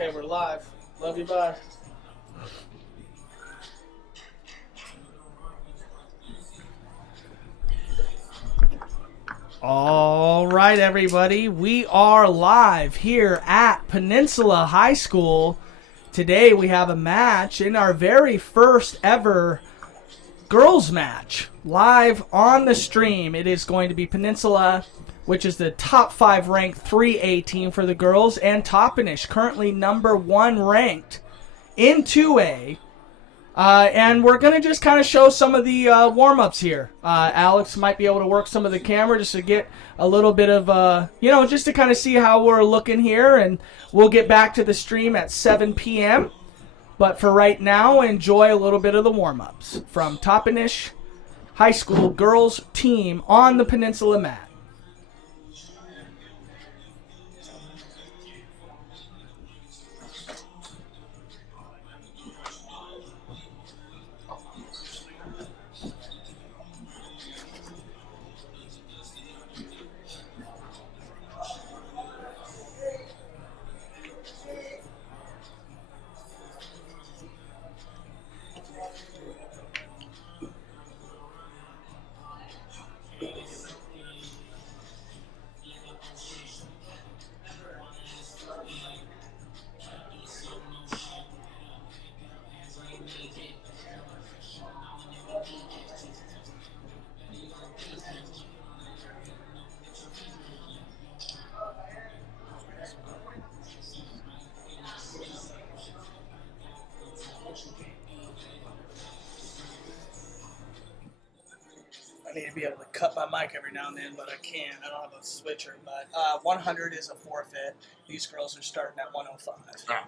Okay, we're live. Love you, bye. All right, everybody. We are live here at Peninsula High School. Today we have a match in our very first ever girls match. Live on the stream. It is going to be Peninsula, which is the top 5 ranked 3A team for the girls, and Toppenish, currently number 1 ranked in 2A. And we're going to just kind of show some of the warm-ups here. Alex might be able to work some of the camera just to get a little bit of, just to kind of see how we're looking here. And we'll get back to the stream at 7 p.m. But for right now, enjoy a little bit of the warm-ups from Toppenish High School girls team on the Peninsula mat. I need to be able to cut my mic every now and then, but I can't. I don't have a switcher. But 100 is a forfeit. These girls are starting at 105. Ah.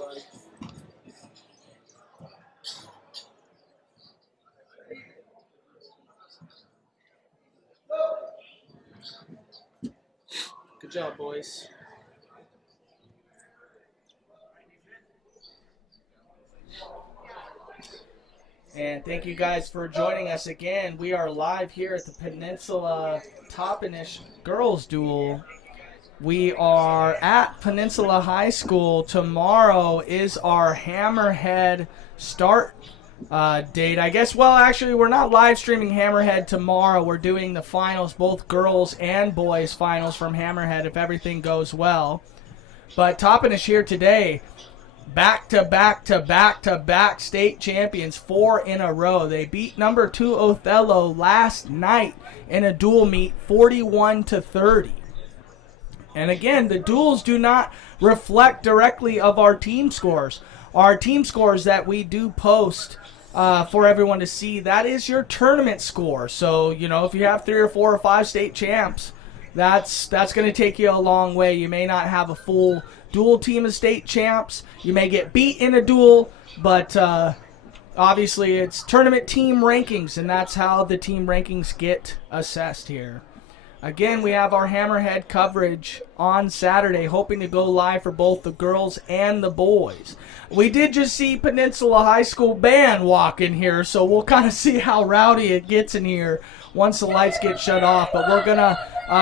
Like. Good job, boys. And thank you guys for joining us again. We are live here at the Peninsula Toppenish Girls Duel. We are at Peninsula High School. Tomorrow is our Hammerhead start date. I guess, well, actually, we're not live streaming Hammerhead tomorrow. We're doing the finals, both girls and boys finals from Hammerhead if everything goes well. But Toppenish here today. Back-to-back state champions, 4 in a row. They beat number 2 Othello last night in a dual meet, 41-30. And again, the duels do not reflect directly of our team scores. Our team scores that we do post for everyone to see, that is your tournament score. So, if you have 3 or 4 or 5 state champs, that's going to take you a long way. You may not have a full dual team of state champs. You may get beat in a duel, but obviously it's tournament team rankings, and that's how the team rankings get assessed here. Again, we have our Hammerhead coverage on Saturday, hoping to go live for both the girls and the boys. We did just see Peninsula High School band walk in here, so we'll kind of see how rowdy it gets in here once the lights get shut off. But we're going to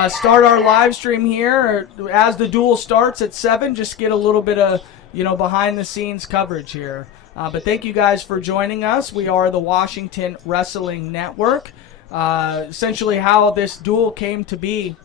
start our live stream here as the duel starts at 7. Just get a little bit of, behind the scenes coverage here. But thank you guys for joining us. We are the Washington Wrestling Network. Essentially how this duel came to be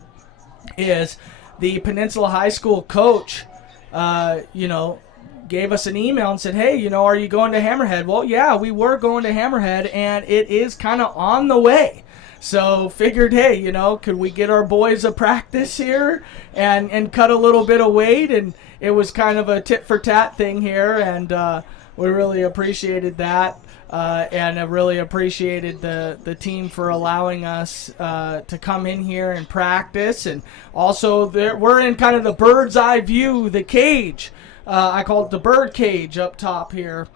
is the Peninsula High School coach, gave us an email and said, hey, are you going to Hammerhead? Well, yeah, we were going to Hammerhead, and it is kind of on the way. So figured, hey, could we get our boys a practice here and cut a little bit of weight? And it was kind of a tit-for-tat thing here, and we really appreciated that. And I really appreciated the team for allowing us to come in here and practice. And also, we're in kind of the bird's eye view, the cage. I call it the bird cage up top here.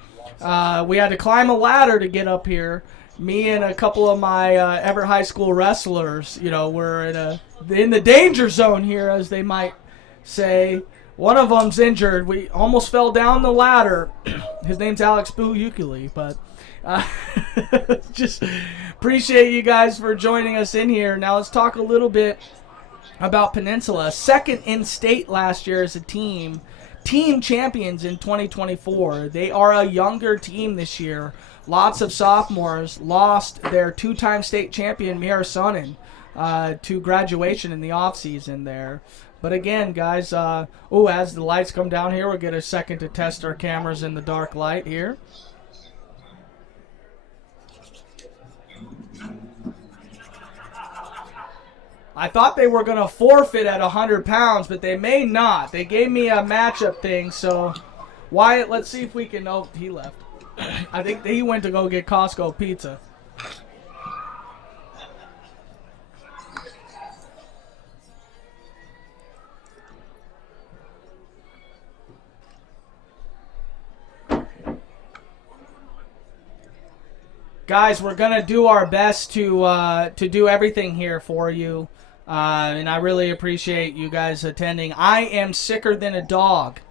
We had to climb a ladder to get up here. Me and a couple of my Everett High School wrestlers, we're in the danger zone here, as they might say. One of them's injured. We almost fell down the ladder. His name's Alex Buyukili, but just appreciate you guys for joining us in here. Now let's talk a little bit about Peninsula. Second in state last year as a team champions in 2024. They are a younger team this year. Lots of sophomores lost their 2-time state champion Mira Sonnen to graduation in the offseason there. But again, guys, as the lights come down here, we'll get a second to test our cameras in the dark light here. I thought they were going to forfeit at 100 pounds, but they may not. They gave me a matchup thing, so Wyatt, let's see if we can... Oh, he left. I think he went to go get Costco pizza. Guys, we're going to do our best to do everything here for you. And I really appreciate you guys attending. I am sicker than a dog,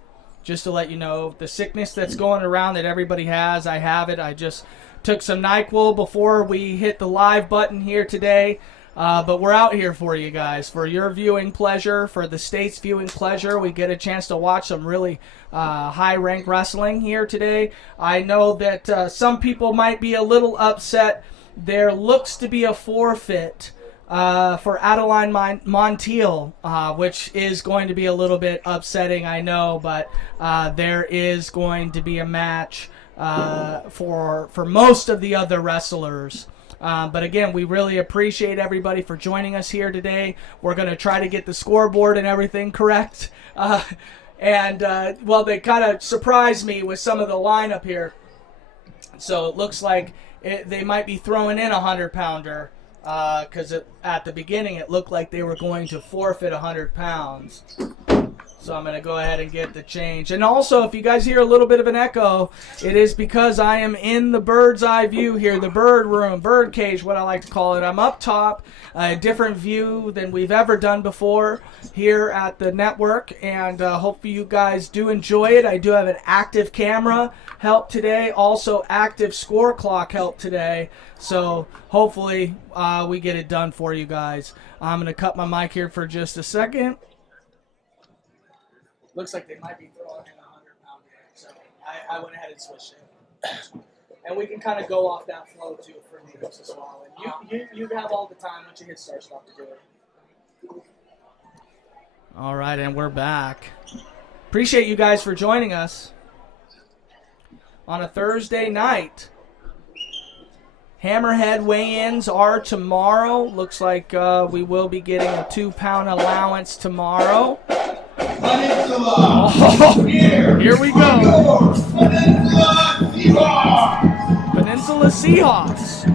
just to let you know. The sickness that's going around that everybody has, I have it. I just took some NyQuil before we hit the live button here today. But we're out here for you guys, for your viewing pleasure, for the state's viewing pleasure. We get a chance to watch some really high-ranked wrestling here today. I know that some people might be a little upset. There looks to be a forfeit for Adeline Montiel, which is going to be a little bit upsetting, I know, but there is going to be a match for most of the other wrestlers. But again, we really appreciate everybody for joining us here today. We're going to try to get the scoreboard and everything correct. They kind of surprised me with some of the lineup here. So it looks like they might be throwing in a 100-pounder. Because at the beginning it looked like they were going to forfeit 100 pounds. So I'm going to go ahead and get the change. And also, if you guys hear a little bit of an echo, it is because I am in the bird's eye view here, the bird room, bird cage, what I like to call it. I'm up top, a different view than we've ever done before here at the network. And hopefully you guys do enjoy it. I do have an active camera help today, also active score clock help today. So hopefully we get it done for you guys. I'm going to cut my mic here for just a second. Looks like they might be throwing in a 100-pounder, so I went ahead and switched it. And we can kind of go off that flow, too, for news as well. And you have all the time once you hit start stop to do it. All right, and we're back. Appreciate you guys for joining us on a Thursday night. Hammerhead weigh-ins are tomorrow. Looks like we will be getting a 2-pound allowance tomorrow. Oh, here we go. Peninsula Seahawks.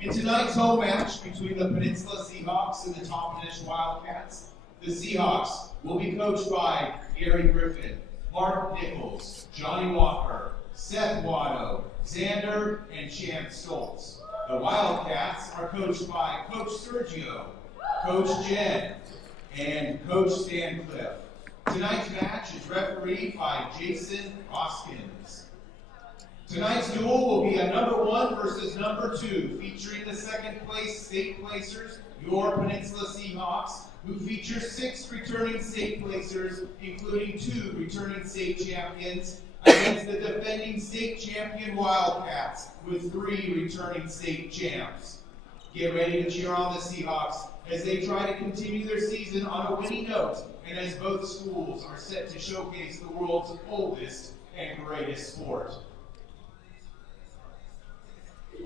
In tonight's home match between the Peninsula Seahawks and the Toppenish Wildcats, the Seahawks will be coached by Gary Griffin, Mark Nichols, Johnny Walker, Seth Watto, Xander, and Chance Stoltz. The Wildcats are coached by Coach Sergio, Coach Jen, and Coach Stancliffe. Tonight's match is refereed by Jason Hoskins. Tonight's duel will be a number 1 versus number 2, featuring the second place state placers, your Peninsula Seahawks, who feature 6 returning state placers, including 2 returning state champions, against the defending state champion Wildcats with 3 returning state champs. Get ready to cheer on the Seahawks as they try to continue their season on a winning note, and as both schools are set to showcase the world's oldest and greatest sport.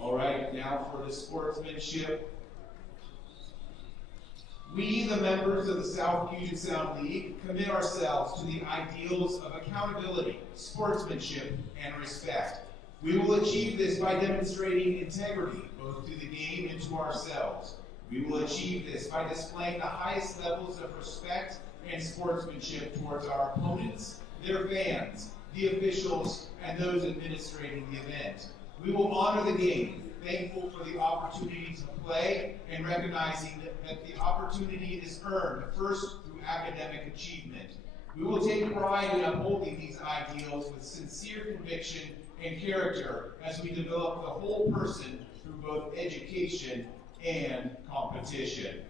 All right, now for the sportsmanship. We, the members of the South Puget Sound League, commit ourselves to the ideals of accountability, sportsmanship, and respect. We will achieve this by demonstrating integrity, both to the game and to ourselves. We will achieve this by displaying the highest levels of respect and sportsmanship towards our opponents, their fans, the officials, and those administrating the event. We will honor the game, thankful for the opportunity to play, and recognizing that the opportunity is earned first through academic achievement. We will take pride in upholding these ideals with sincere conviction and character as we develop the whole person through both education and competition.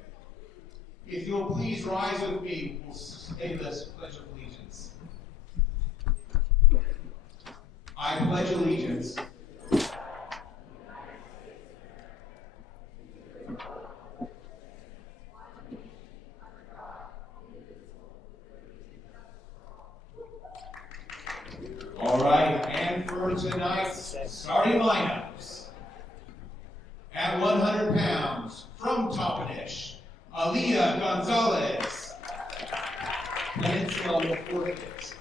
If you'll please rise with me, we'll say this Pledge of Allegiance. I pledge allegiance All right, and for tonight's starting lineups, at 100 pounds, from Toppenish, Aaliyah Gonzalez, Peninsula will forfeit.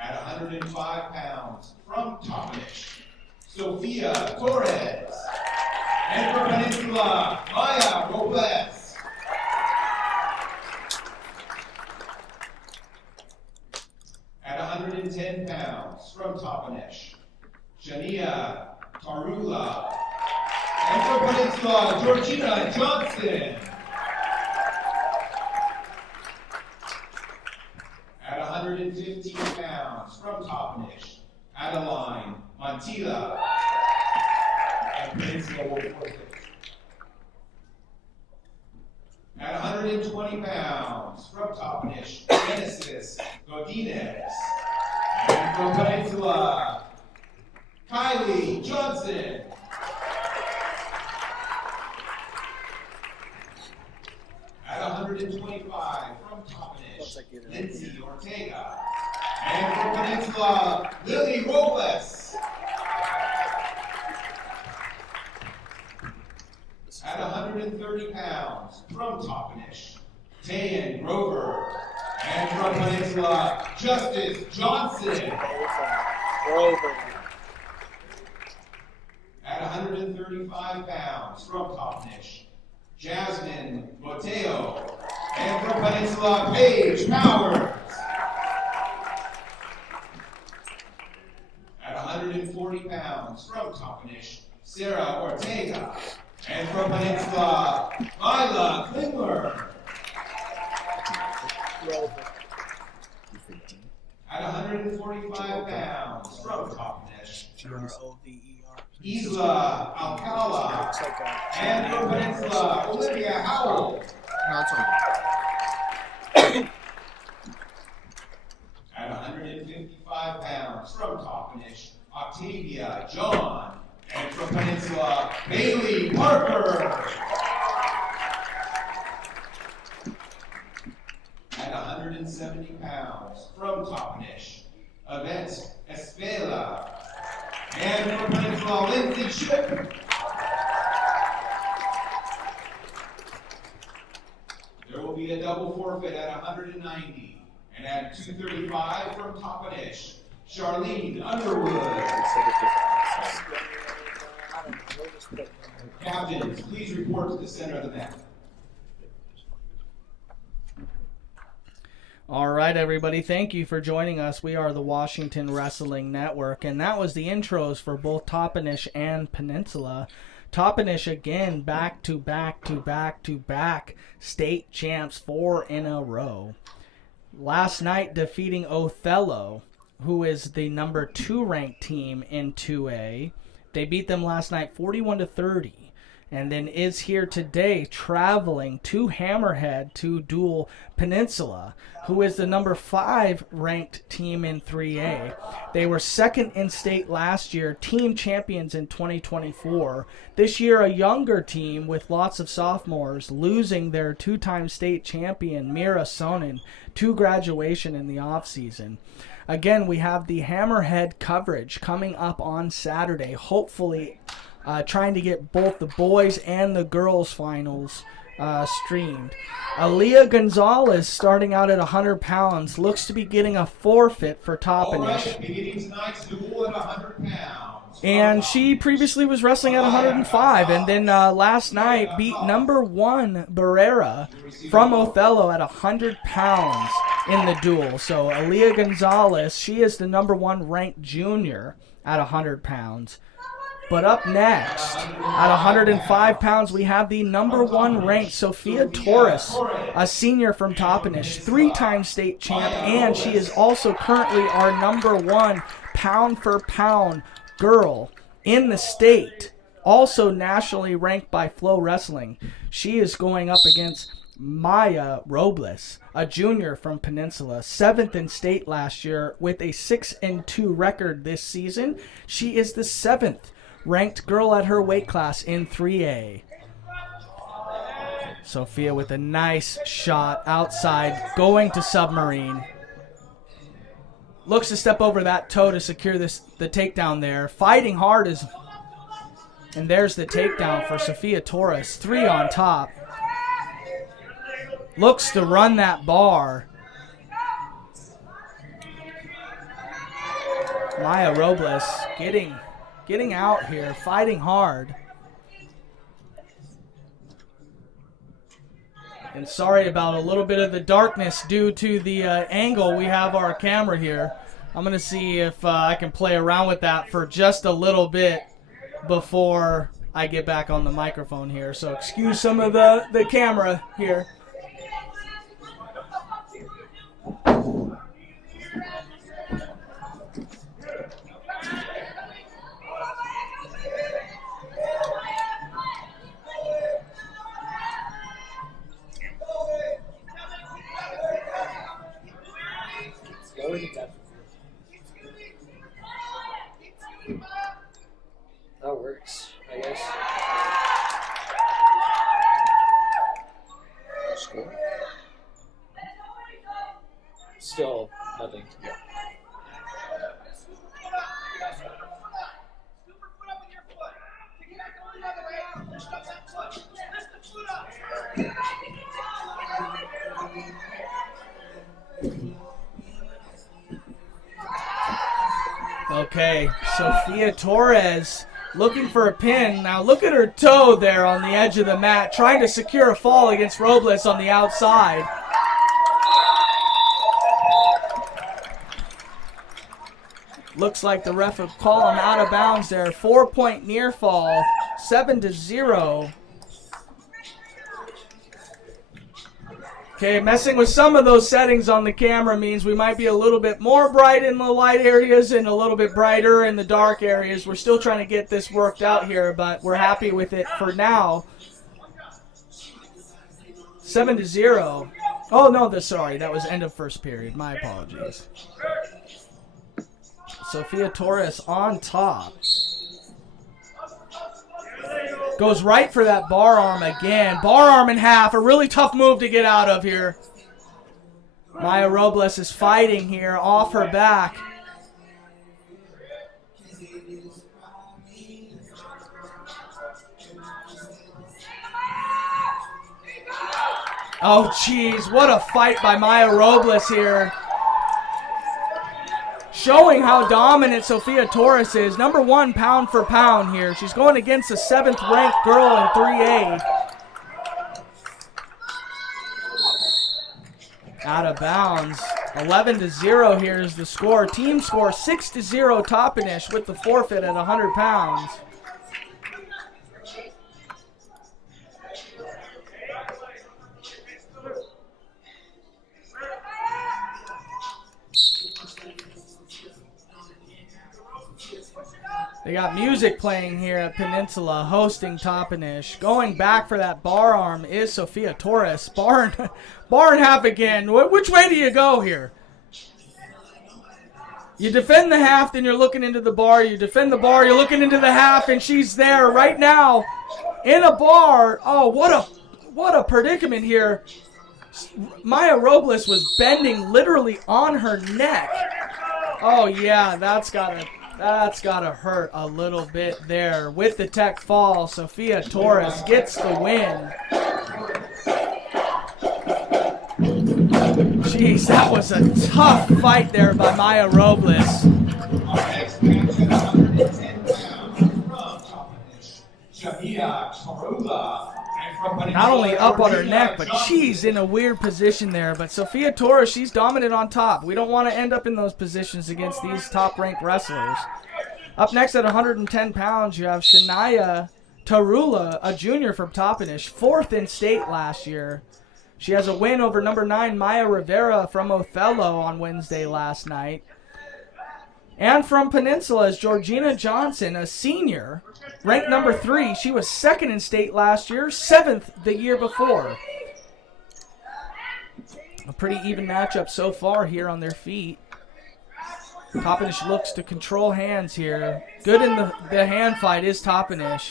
At 105 pounds, from Toppenish, Sophia Torres, and for Peninsula, Maya Robas. At 110 pounds, from Toppenish, Shania Tarula, and for Peninsula, Georgina Johnson. At 115 pounds, from Toppenish, Adeline Montilla, and Peninsula will forfeit. At 120 pounds, from Toppenish, Genesis Godinez, and from Peninsula, Kylie Johnson. At 125, from Toppenish, Lindsay Ortega, and from Peninsula, Lily Robas. At 130 pounds, from Toppenish, Tayan Grover, and from Peninsula, Justice Johnson. At 135 pounds, from Toppenish, Jasmine Bautello, and from Peninsula, Paige Powers. At 140 pounds, from Toppenish, Sarah Ortega, and from Peninsula, Lila Clingler. At 145 pounds, from Toppenish, Isla Alcala, and from Peninsula, Olivia Howell. At 155 pounds, from Toppenish, Octavia John, and from Peninsula, Bailey Parker. At 170 pounds, from Toppenish, Yvette Espela, and from Peninsula, Lindsay Ship. There will be a double forfeit at 190, and at 235 from Toppenish, Charlene Underwood. Captains, please report to the center of the mat. All right, everybody. Thank you for joining us. We are the Washington Wrestling Network, and that was the intros for both Toppenish and Peninsula. Toppenish again, back to back state champs, 4 in a row. Last night defeating Othello, who is the number 2 ranked team in 2A. They beat them last night 41-30. And then is here today traveling to Hammerhead to duel Peninsula, who is the number 5 ranked team in 3A. They were second in state last year, team champions in 2024. This year, a younger team with lots of sophomores, losing their 2-time state champion, Mira Sonnen, to graduation in the offseason. Again, we have the Hammerhead coverage coming up on Saturday, hopefully trying to get both the boys and the girls finals streamed. Aaliyah Gonzalez, starting out at 100 pounds, looks to be getting a forfeit for Toppenish. All right, beginning tonight's duel at 100 pounds. And she previously was wrestling at 105, and then last night beat number 1 Barrera from Othello at 100 pounds in the duel. So Aaliyah Gonzalez, she is the number 1 ranked junior at 100 pounds. But up next, at 105 pounds, we have the number 1 ranked Sophia Torres, a senior from Toppenish, 3-time state champ, and she is also currently our number 1 pound-for-pound girl in the state, also nationally ranked by Flow Wrestling. She is going up against Maya Robas, a junior from Peninsula, 7th in state last year with a 6-2 record this season. She is the 7th ranked girl at her weight class in 3A. Sophia with a nice shot outside, going to submarine. Looks to step over that toe to secure the takedown there. Fighting hard is... And there's the takedown for Sophia Torres. 3 on top. Looks to run that bar. Maya Robles getting out here, fighting hard. And sorry about a little bit of the darkness due to the angle we have our camera here. I'm going to see if I can play around with that for just a little bit before I get back on the microphone here. So excuse some of the camera here. That works, I guess. Score? Still nothing. Yeah. Okay, Sophia Torres looking for a pin. Now look at her toe there on the edge of the mat, trying to secure a fall against Robles on the outside. Looks like the ref will call him out of bounds there. 4-point near fall, 7-0. Okay, messing with some of those settings on the camera means we might be a little bit more bright in the light areas and a little bit brighter in the dark areas. We're still trying to get this worked out here, but we're happy with it for now. 7-0. Oh, no, sorry, that was end of first period. My apologies. Sophia Torres on top. Goes right for that bar arm again. Bar arm in half. A really tough move to get out of here. Maya Robles is fighting here off her back. Oh, jeez. What a fight by Maya Robles here. showing how dominant Sophia Torres is. Number 1 pound for pound here. She's going against a 7th ranked girl in 3A. Out of bounds. 11-0 here is the score. Team score 6-0 Toppenish with the forfeit at 100 pounds. They got music playing here at Peninsula, hosting Toppenish. Going back for that bar arm is Sophia Torres. Bar and half again. Which way do you go here? You defend the half, then you're looking into the bar. You defend the bar, you're looking into the half, and she's there right now in a bar. Oh, what a predicament here. Maya Robas was bending literally on her neck. Oh yeah, that's gotta hurt a little bit there. With the tech fall, Sophia Torres gets the win. Jeez, that was a tough fight there by Maya Robas. Not only up on her neck, but she's in a weird position there. But Sophia Torres, she's dominant on top. We don't want to end up in those positions against these top-ranked wrestlers. Up next at 110 pounds, you have Shania Tarula, a junior from Toppenish, 4th in state last year. She has a win over number 9 Maya Rivera from Othello on Wednesday last night. And from Peninsula is Georgina Johnson, a senior, ranked number 3. She was 2nd in state last year, 7th the year before. A pretty even matchup so far here on their feet. Toppenish looks to control hands here. Good in the hand fight is Toppenish.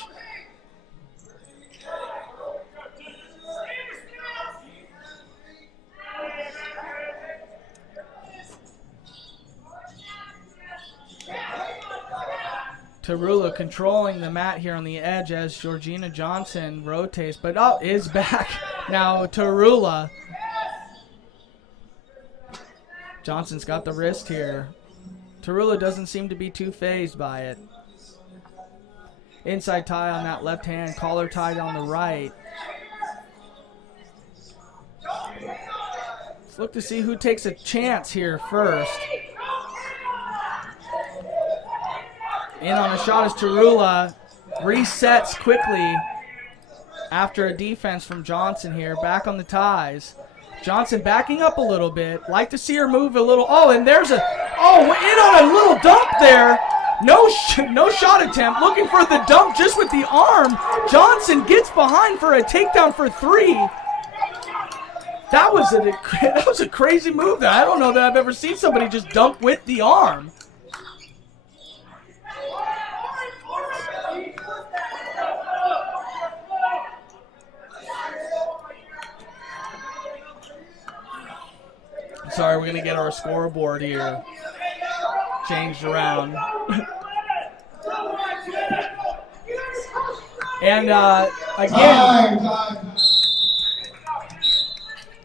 Tarula controlling the mat here on the edge as Georgina Johnson rotates, but is back now. Tarula. Johnson's got the wrist here. Tarula doesn't seem to be too fazed by it. Inside tie on that left hand, collar tied on the right. Let's look to see who takes a chance here first. In on a shot is Tarula. Resets quickly after a defense from Johnson here. Back on the ties. Johnson backing up a little bit. Like to see her move a little. Oh, and there's in on a little dump there. No shot attempt. Looking for the dump just with the arm. Johnson gets behind for a takedown for 3. That was a crazy move there. I don't know that I've ever seen somebody just dump with the arm. Sorry, we're going to get our scoreboard here changed around. And again,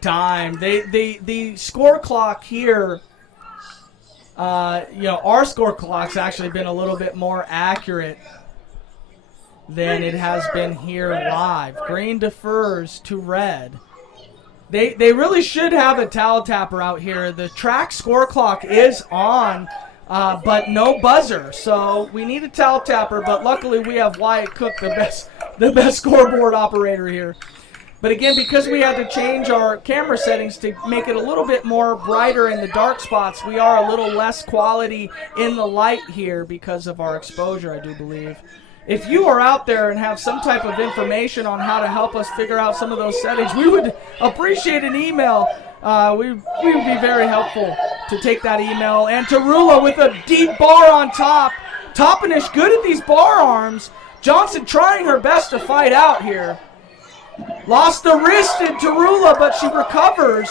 time. The score clock here, our score clock's actually been a little bit more accurate than it has been here live. Green defers to red. They really should have a towel tapper out here. The track score clock is on, but no buzzer. So we need a towel tapper, but luckily we have Wyatt Cook, the best scoreboard operator here. But again, because we had to change our camera settings to make it a little bit more brighter in the dark spots, we are a little less quality in the light here because of our exposure, I do believe. If you are out there and have some type of information on how to help us figure out some of those settings, we would appreciate an email. We would be very helpful to take that email. And Tarula with a deep bar on top. Toppenish good at these bar arms. Johnson trying her best to fight out here. Lost the wrist in Tarula, but she recovers.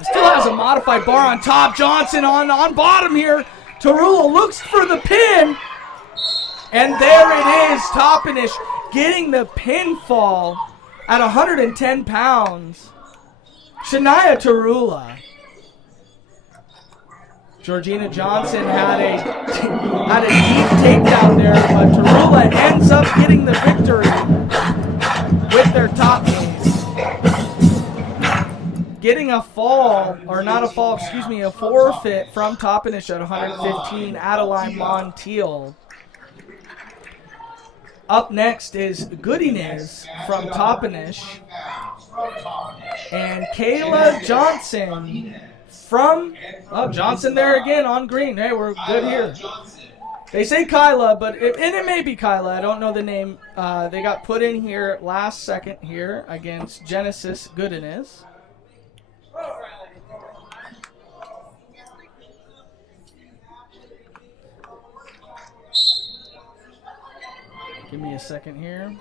Still has a modified bar on top. Johnson on bottom here. Tarula looks for the pin. And there it is, Toppenish getting the pinfall at 110 pounds. Shania Tarula. Georgina Johnson had a deep takedown there, but Tarula ends up getting the victory with their top games. Getting a fall, or not a fall, excuse me, a forfeit from Toppenish at 115, Adeline Montiel. Up next is Godinez from Toppenish. And Kayla Johnson from, Johnson there again on green. Hey, we're good here. They say Kyla, but it may be Kyla. I don't know the name. They got put in here last second here against Genesis Godinez. Give me a second here.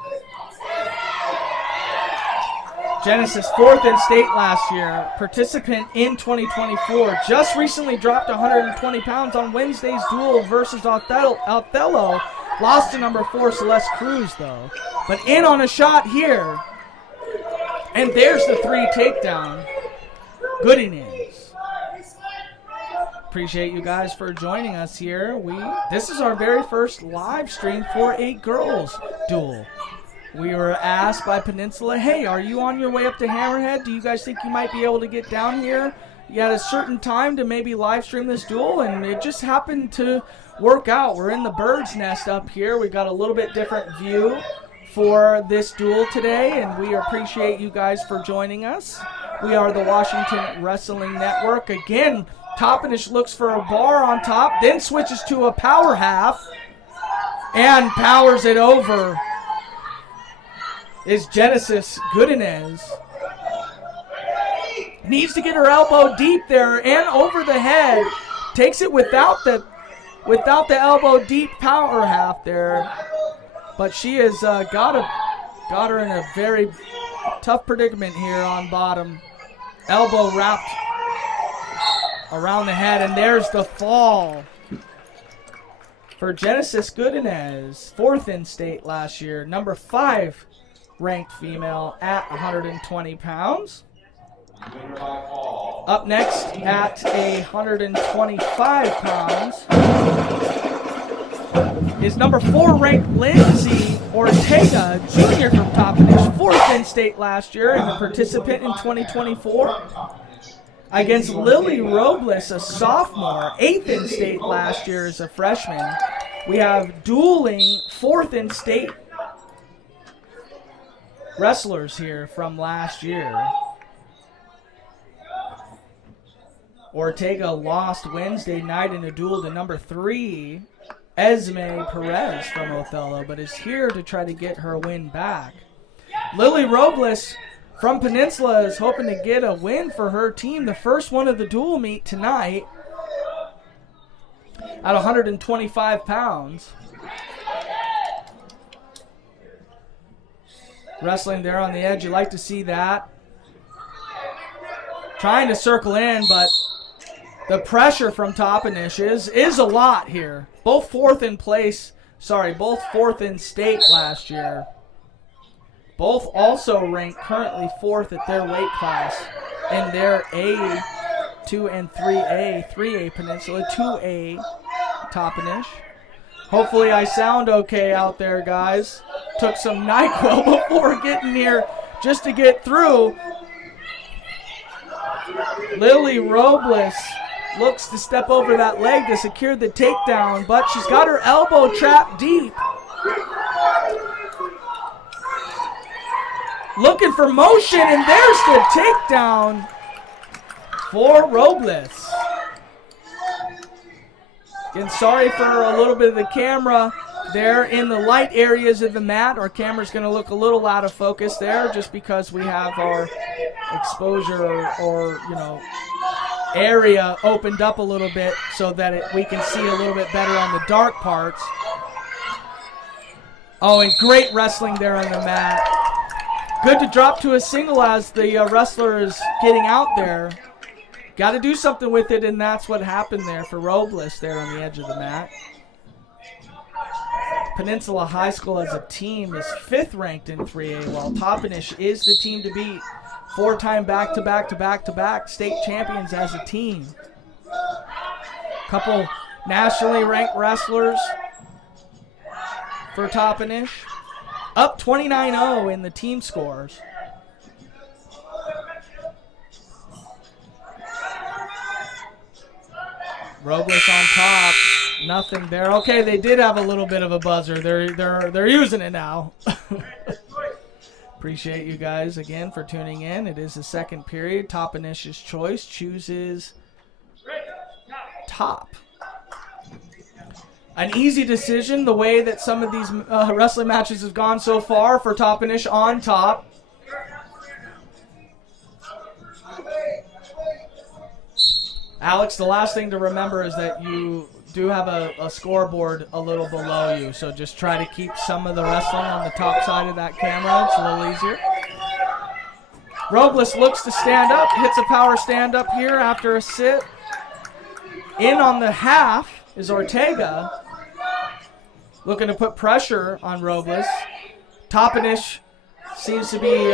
Genesis 4th in state last year, participant in 2024. Just recently dropped 120 pounds on Wednesday's duel versus Othello. Lost to number 4 Celeste Cruz though. But in on a shot here. And there's the 3 takedown. Godinez. Appreciate you guys for joining us here. This is our very first live stream for a girls duel. We were asked by Peninsula, hey, are you on your way up to Hammerhead? Do you guys think you might be able to get down here? You had a certain time to maybe live stream this duel, and it just happened to work out. We're in the bird's nest up here. We got a little bit different view for this duel today, and we appreciate you guys for joining us. We are the Washington Wrestling Network. Again, Toppenish looks for a bar on top, then switches to a power half, and powers it over. Is Genesis Godinez. Needs to get her elbow deep there and over the head. Takes it without the elbow deep power half there. But she has got her in a very tough predicament here on bottom. Elbow wrapped around the head, and there's the fall for Genesis Godinez. 4th in state last year. Number 5 ranked female at 120 pounds. Up next at 125 pounds is number 4 ranked Lindsay Ortega, junior from Toppenish, 4th in state last year and a participant in 2024. Against Lily Robas, a sophomore, 8th in state last year as a freshman. We have dueling 4th in state wrestlers here from last year. Ortega lost Wednesday night in a duel to number 3, Esme Perez from Othello, but is here to try to get her win back. Lily Robles from Peninsula is hoping to get a win for her team, the first one of the duel meet tonight at 125 pounds. Wrestling there on the edge, you like to see that. Trying to circle in, but the pressure from Toppenish is a lot here. Both 4th in state last year. Both also ranked currently 4th at their weight class in their A2 and 3A. 3A Peninsula, 2A Toppenish. Hopefully I sound okay out there, guys. Took some NyQuil before getting here just to get through. Lily Robles looks to step over that leg to secure the takedown, but she's got her elbow trapped deep. Looking for motion, and there's the takedown for Robles. Again, sorry for a little bit of the camera there in the light areas of the mat. Our camera's going to look a little out of focus there just because we have our exposure or area opened up a little bit so that we can see a little bit better on the dark parts. Oh, and great wrestling there on the mat. Good to drop to a single as the wrestler is getting out there. Got to do something with it, and that's what happened there for Robles there on the edge of the mat. Peninsula High School as a team is 5th ranked in 3A, while Toppenish is the team to beat. 4-time back-to-back state champions as a team. Couple nationally ranked wrestlers for Toppenish. Up 29-0 in the team scores. Robas on top. Nothing there. Okay, they did have a little bit of a buzzer. They're using it now. Appreciate you guys again for tuning in. It is the second period. Toppenish's choice chooses top. An easy decision the way that some of these wrestling matches have gone so far for Toppenish on top. Alex, the last thing to remember is that you do have a scoreboard a little below you, so just try to keep some of the wrestling on the top side of that camera. It's a little easier. Robas looks to stand up, hits a power stand up here after a sit. In on the half is Ortega, looking to put pressure on Robas. Toppenish seems to be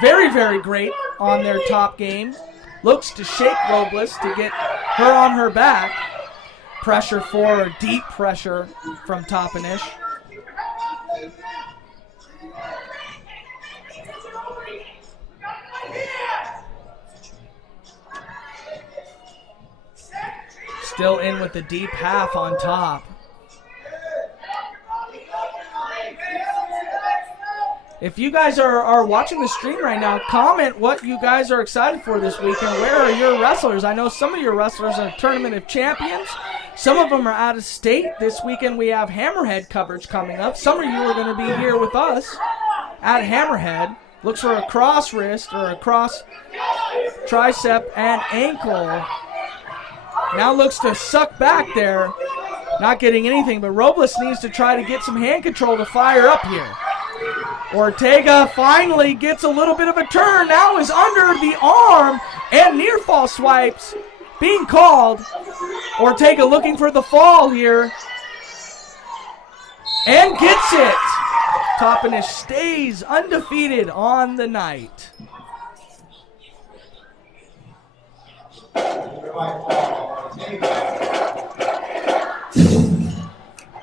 very, very great on their top game. Looks to shake Robas to get her on her back. Pressure forward, deep pressure from Toppenish. Still in with the deep half on top. If you guys are watching the stream right now, comment what you guys are excited for this weekend. Where are your wrestlers? I know some of your wrestlers are Tournament of Champions. Some of them are out of state. This weekend we have Hammerhead coverage coming up. Some of you are going to be here with us at Hammerhead. Looks for a cross wrist or a cross tricep and ankle. Now looks to suck back there. Not getting anything, but Robas needs to try to get some hand control to fire up here. Ortega finally gets a little bit of a turn. Now is under the arm and near fall swipes being called. Ortega looking for the fall here and gets it. Toppenish stays undefeated on the night.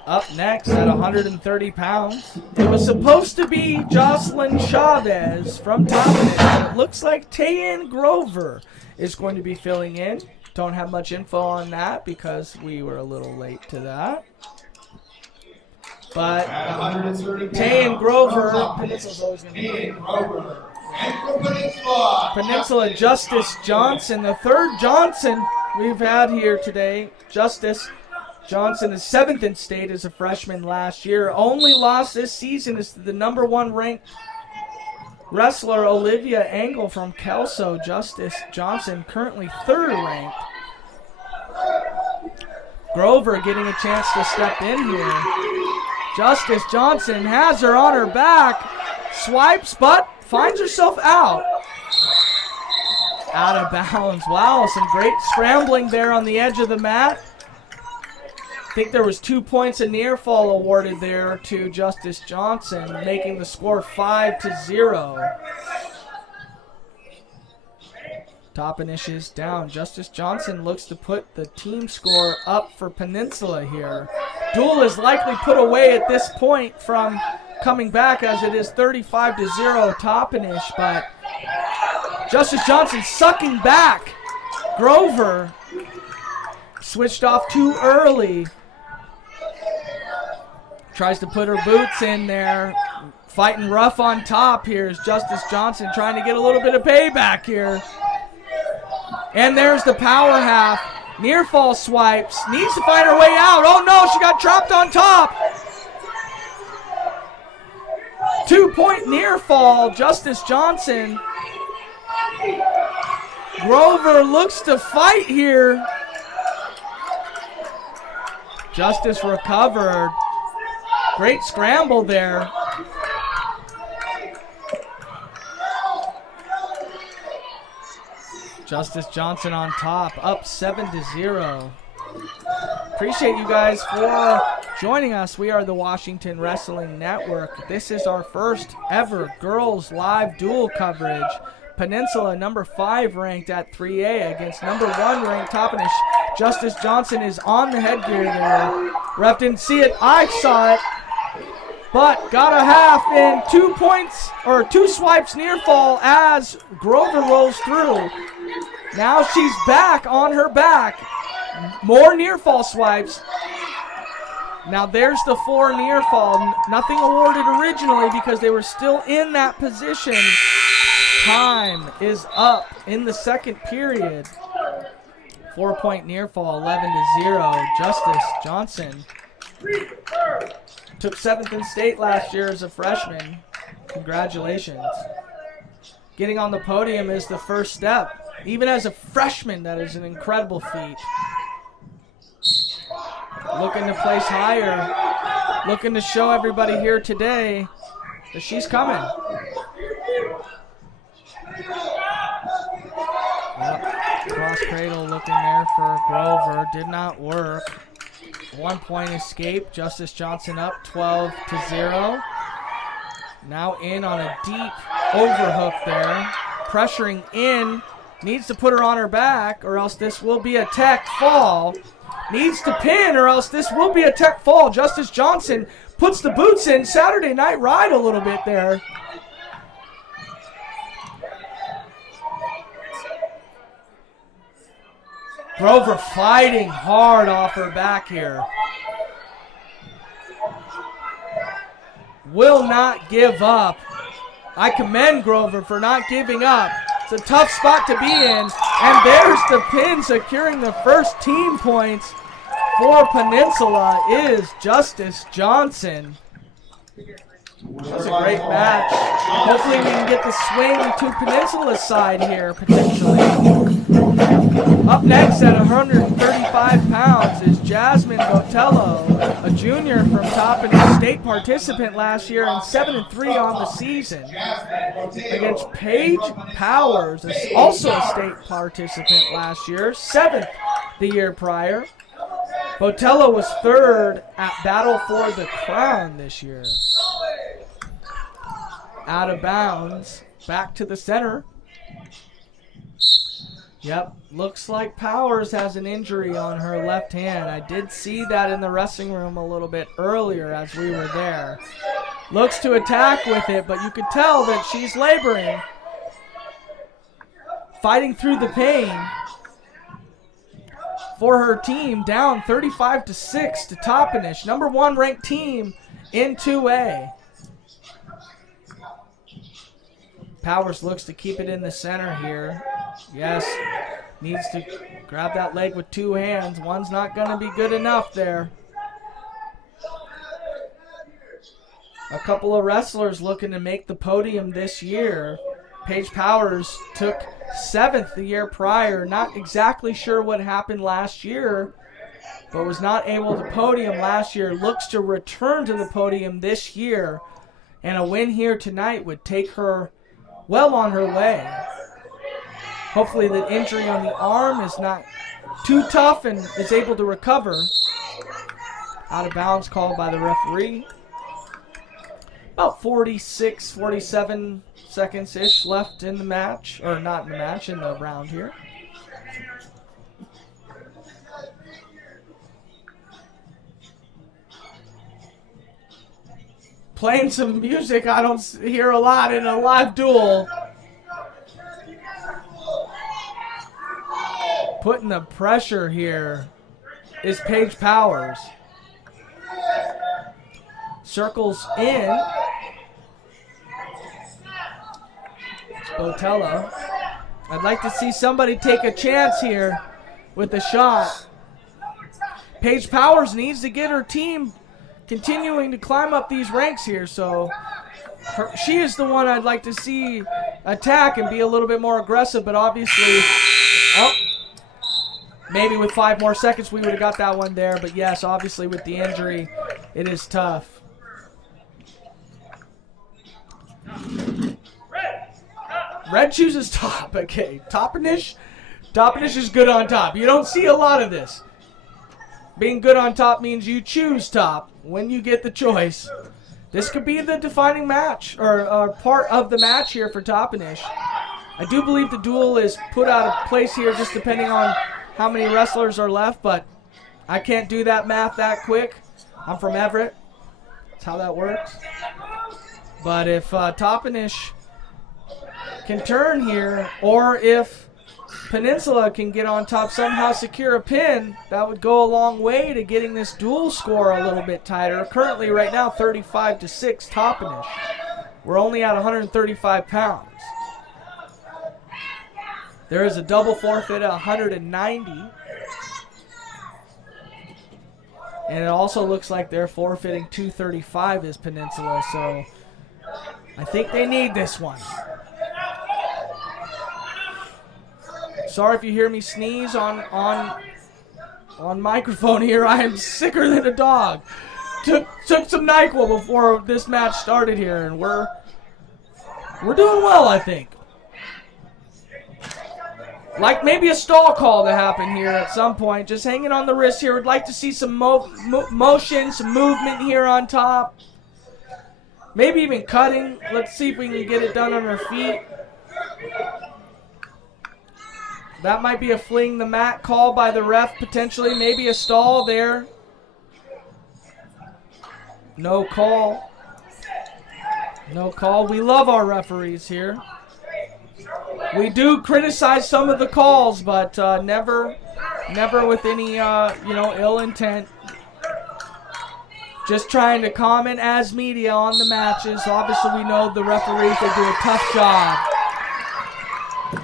Up next at 130 pounds, it was supposed to be Jocelyn Chavez from Toppenish. It looks like Tayan Grover is going to be filling in. Don't have much info on that because we were a little late to that. But Tayan Grover, Peninsula's always going to be Peninsula Justice Johnson, the third Johnson we've had here today. Justice Johnson is 7th in state as a freshman last year. Only loss this season is to the #1 ranked wrestler Olivia Engel from Kelso. Justice Johnson currently 3rd ranked. Grover getting a chance to step in here. Justice Johnson has her on her back. Swipes, but finds herself out. Out of bounds. Wow, some great scrambling there on the edge of the mat. I think there was 2 points of near fall awarded there to Justice Johnson, making the score 5-0. Toppenish is down. Justice Johnson looks to put the team score up for Peninsula here. Duel is likely put away at this point from coming back as it is 35-0 Toppenish, but Justice Johnson sucking back. Grover switched off too early. Tries to put her boots in there. Fighting rough on top here is Justice Johnson trying to get a little bit of payback here. And there's the power half. Near fall swipes. Needs to find her way out. Oh no, she got dropped on top. 2-point near fall. Justice Johnson. Grover looks to fight here. Justice recovered. Great scramble there. Justice Johnson on top, up 7-0. Appreciate you guys for joining us. We are the Washington Wrestling Network. This is our first ever girls live duel coverage. Peninsula, number 5 ranked at 3A against number 1 ranked Toppenish. Justice Johnson is on the headgear there. Ref didn't see it. I saw it. But got a half in 2 points, or 2 swipes near fall as Grover rolls through. Now she's back on her back. More near fall swipes. Now there's the 4 near fall. Nothing awarded originally because they were still in that position. Time is up in the second period. 4-point near fall, 11-0. Justice Johnson took 7th in state last year as a freshman. Congratulations. Getting on the podium is the first step. Even as a freshman, that is an incredible feat. Looking to place higher. Looking to show everybody here today that she's coming. Yep. Cross cradle looking there for Grover. Did not work. 1-point escape. Justice Johnson up 12-0. Now in on a deep overhook there. Pressuring in. Needs to put her on her back or else this will be a tech fall. Needs to pin or else this will be a tech fall. Justice Johnson puts the boots in. Saturday Night Ride a little bit there. Grover fighting hard off her back here. Will not give up. I commend Grover for not giving up. It's a tough spot to be in. And there's the pin securing the first team points for Peninsula is Justice Johnson. That's a great match. Hopefully we can get the swing to Peninsula's side here, potentially. Up next at 135 pounds is Jasmine Bautello, a junior from Toppenish, state participant last year and 7-3 on the season. Against Paige Powers, also a state participant last year, 7th the year prior. Bautello was 3rd at Battle for the Crown this year. Out of bounds, back to the center. Yep, looks like Powers has an injury on her left hand. I did see that in the wrestling room a little bit earlier as we were there. Looks to attack with it, but you could tell that she's laboring. Fighting through the pain for her team, down 35-6 to Toppenish, number 1 ranked team in 2A. Powers looks to keep it in the center here. Yes, needs to grab that leg with 2 hands. One's not going to be good enough there. A couple of wrestlers looking to make the podium this year. Paige Powers took 7th the year prior. Not exactly sure what happened last year, but was not able to podium last year. Looks to return to the podium this year. And a win here tonight would take her well on her way. Hopefully the injury on the arm is not too tough and is able to recover. Out of bounds called by the referee. About 46, 47 seconds-ish left in the match. Or not in the match, in the round here. Playing some music I don't hear a lot in a live duel. Putting the pressure here is Paige Powers. Circles in. Bautello. I'd like to see somebody take a chance here with the shot. Paige Powers needs to get her team continuing to climb up these ranks here, so she is the one I'd like to see attack and be a little bit more aggressive, but obviously, maybe with 5 more seconds we would have got that one there, but yes, obviously with the injury, it is tough. Red chooses top, okay. Toppenish is good on top. You don't see a lot of this. Being good on top means you choose top when you get the choice. This could be the defining match, or part of the match here for Toppenish. I do believe the duel is put out of place here just depending on how many wrestlers are left, but I can't do that math that quick. I'm from Everett. That's how that works. But if Toppenish can turn here, or if Peninsula can get on top, somehow secure a pin, that would go a long way to getting this duel score a little bit tighter. Currently, right now, 35-6 Toppenish. We're only at 135 pounds. There is a double forfeit at 190. And it also looks like they're forfeiting 235 as Peninsula, so I think they need this one. Sorry if you hear me sneeze on microphone here. I am sicker than a dog. Took some NyQuil before this match started here, and we're doing well, I think. Like maybe a stall call to happen here at some point. Just hanging on the wrist here. Would like to see some motion, some movement here on top. Maybe even cutting. Let's see if we can get it done on her feet. That might be a fling the mat call by the ref potentially. Maybe a stall there. No call. No call. We love our referees here. We do criticize some of the calls, but never with any ill intent. Just trying to comment as media on the matches. Obviously, we know the referees, they do a tough job.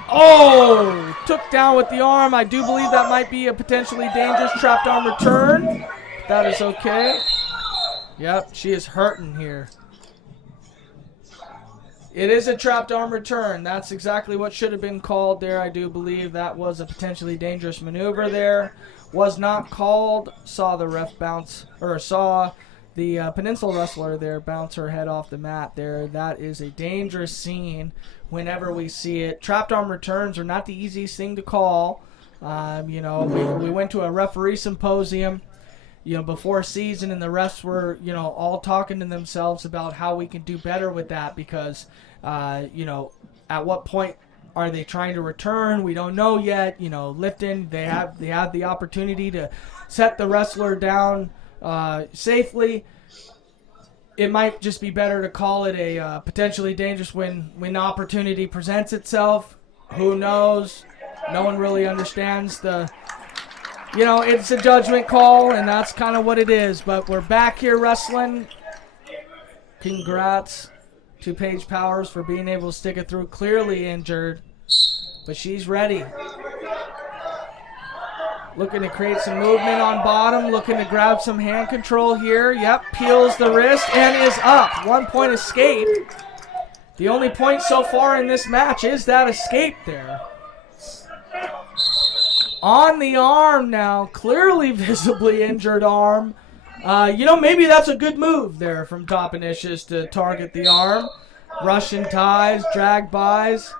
Oh, took down with the arm. I do believe that might be a potentially dangerous trapped arm return. That is okay. Yep, she is hurting here. It is a trapped arm return. That's exactly what should have been called there. I do believe that was a potentially dangerous maneuver there. Was not called. Saw the ref bounce, or saw the Peninsula wrestler there bounce her head off the mat there. That is a dangerous scene whenever we see it. Trapped arm returns are not the easiest thing to call. We went to a referee symposium before season, and the refs were, all talking to themselves about how we can do better with that because, at what point are they trying to return? We don't know yet. Lifting, they have the opportunity to set the wrestler down safely. It might just be better to call it a potentially dangerous when opportunity presents itself. Who knows? No one really understands it's a judgment call, and that's kind of what it is. But we're back here wrestling. Congrats to Paige Powers for being able to stick it through. Clearly injured, but she's ready. Looking to create some movement on bottom. Looking to grab some hand control here. Yep, peels the wrist and is up. 1 point escape. The only point so far in this match is that escape there. On the arm now, clearly visibly injured arm. Maybe that's a good move there from Toppenish is to target the arm. Russian ties, drag bys.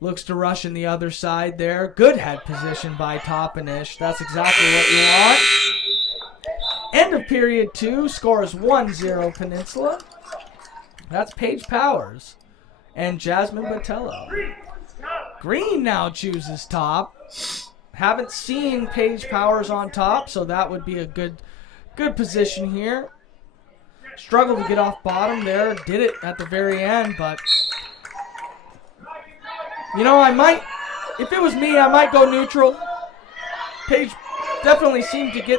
Looks to rush in the other side there. Good head position by Toppenish. That's exactly what you want. End of period 2. Score is 1-0 Peninsula. That's Paige Powers and Jasmine Bautello. Green now chooses top. Haven't seen Paige Powers on top, so that would be a good position here. Struggled to get off bottom there. Did it at the very end, but if it was me, I might go neutral. Paige definitely seemed to get,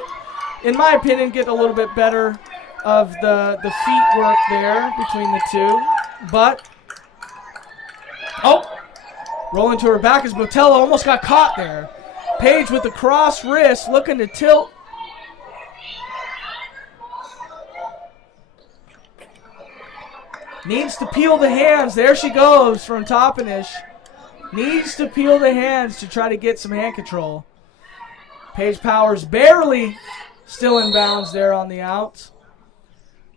in my opinion, get a little bit better of the feet work there between the two. But, rolling to her back as Bautello almost got caught there. Paige with the cross wrist looking to tilt. Needs to peel the hands. There she goes from Toppenish. Needs to peel the hands to try to get some hand control. Paige Powers barely still in bounds there on the outs.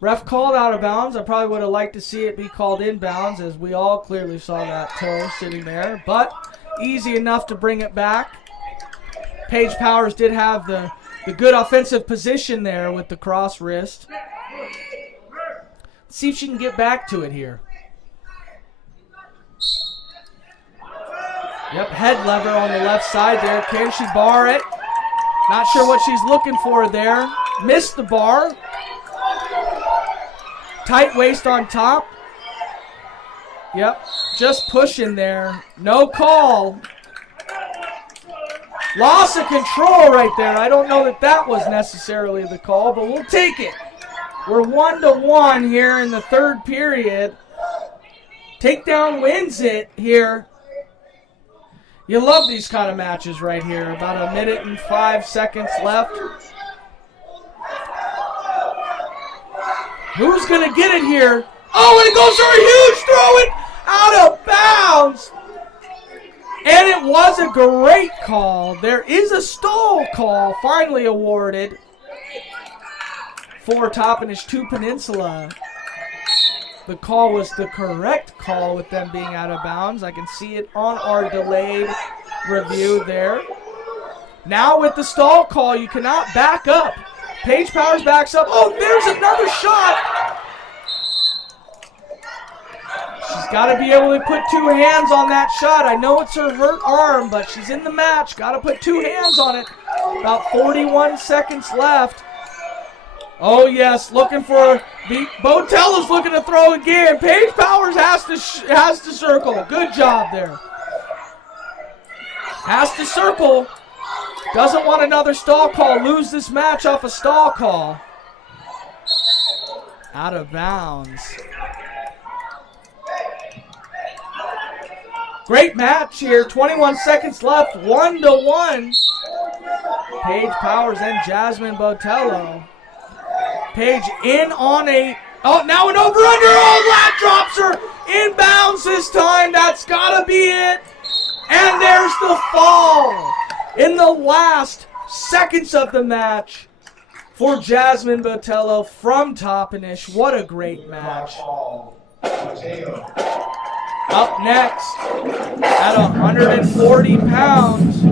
Ref called out of bounds. I probably would have liked to see it be called in bounds, as we all clearly saw that toe sitting there. But easy enough to bring it back. Paige Powers did have the good offensive position there with the cross wrist. Let's see if she can get back to it here. Yep, head lever on the left side there. Can she bar it? Not sure what she's looking for there. Missed the bar. Tight waist on top. Yep, just pushing there. No call. Loss of control right there. I don't know that that was necessarily the call, but we'll take it. We're 1-1 here in the third period. Takedown wins it here. You love these kind of matches right here. About 1 minute and 5 seconds left. Who's going to get it here? Oh, and it goes for a huge throw it out of bounds. And it was a great call. There is a stall call finally awarded for Toppenish to Peninsula. The call was the correct call with them being out of bounds. I can see it on our delayed review there. Now with the stall call, you cannot back up. Paige Powers backs up. Oh, there's another shot. She's got to be able to put 2 hands on that shot. I know it's her hurt arm, but she's in the match. Got to put 2 hands on it. About 41 seconds left. Oh, yes, looking for Bautello's looking to throw again. Paige Powers has to circle. Good job there. Has to circle. Doesn't want another stall call. Lose this match off a stall call. Out of bounds. Great match here. 21 seconds left. 1-1. Paige Powers and Jasmine Bautello. Paige in on a... Oh, now an over-under. Oh, lat drops her. Inbounds this time. That's got to be it. And there's the fall in the last seconds of the match for Jasmine Bautello from Toppenish. What a great match. Up next, at 140 pounds,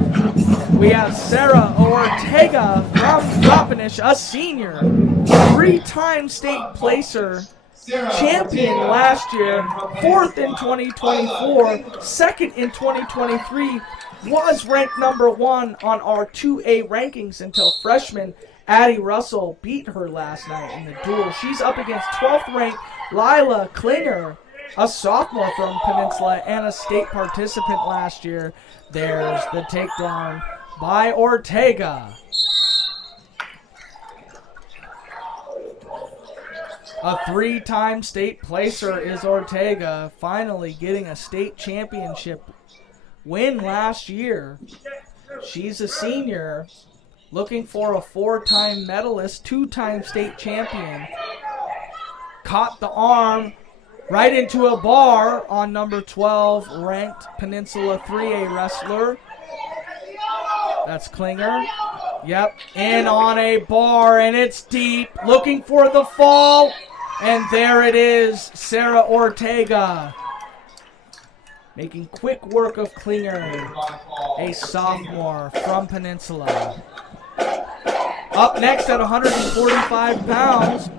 we have Sarah Ortega from Toppenish, a senior, 3-time state placer, champion last year, 4th in 2024, 2nd in 2023, was ranked number 1 on our 2A rankings until freshman Addie Russell beat her last night in the duel. She's up against 12th ranked Lila Clingler, a sophomore from Peninsula and a state participant last year. There's the takedown by Ortega. A 3-time state placer is Ortega, finally getting a state championship win last year. She's a senior, looking for a 4-time medalist, 2-time state champion. Caught the arm right into a bar on number 12 ranked Peninsula 3A wrestler. That's Clingler. Yep, in on a bar, and it's deep. Looking for the fall, and there it is, Sarah Ortega. Making quick work of Clingler, a sophomore from Peninsula. Up next at 145 pounds,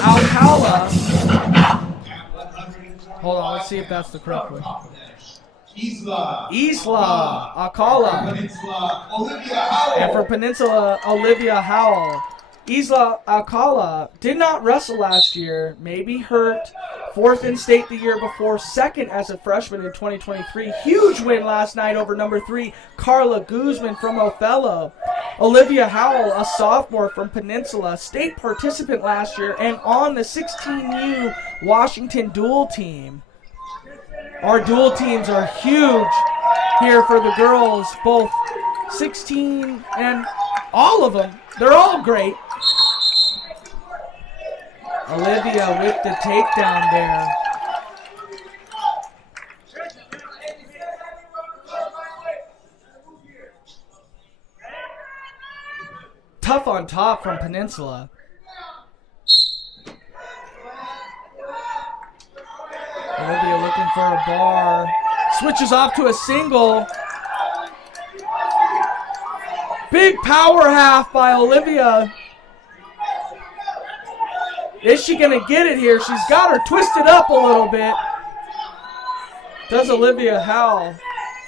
Alcala. Hold on, let's see if that's the correct one. Isla Alcala. And for Peninsula, Olivia Howell. Isla Alcala did not wrestle last year, maybe hurt. 4th in state the year before, 2nd as a freshman in 2023. Huge win last night over number 3, Carla Guzman from Othello. Olivia Howell, a sophomore from Peninsula, state participant last year and on the 16U Washington dual team. Our dual teams are huge here for the girls, both 16 and all of them. They're all great. Olivia with the takedown there. Tough on top from Peninsula. Olivia looking for a bar. Switches off to a single. Big power half by Olivia. Is she going to get it here? She's got her twisted up a little bit. does Olivia Howell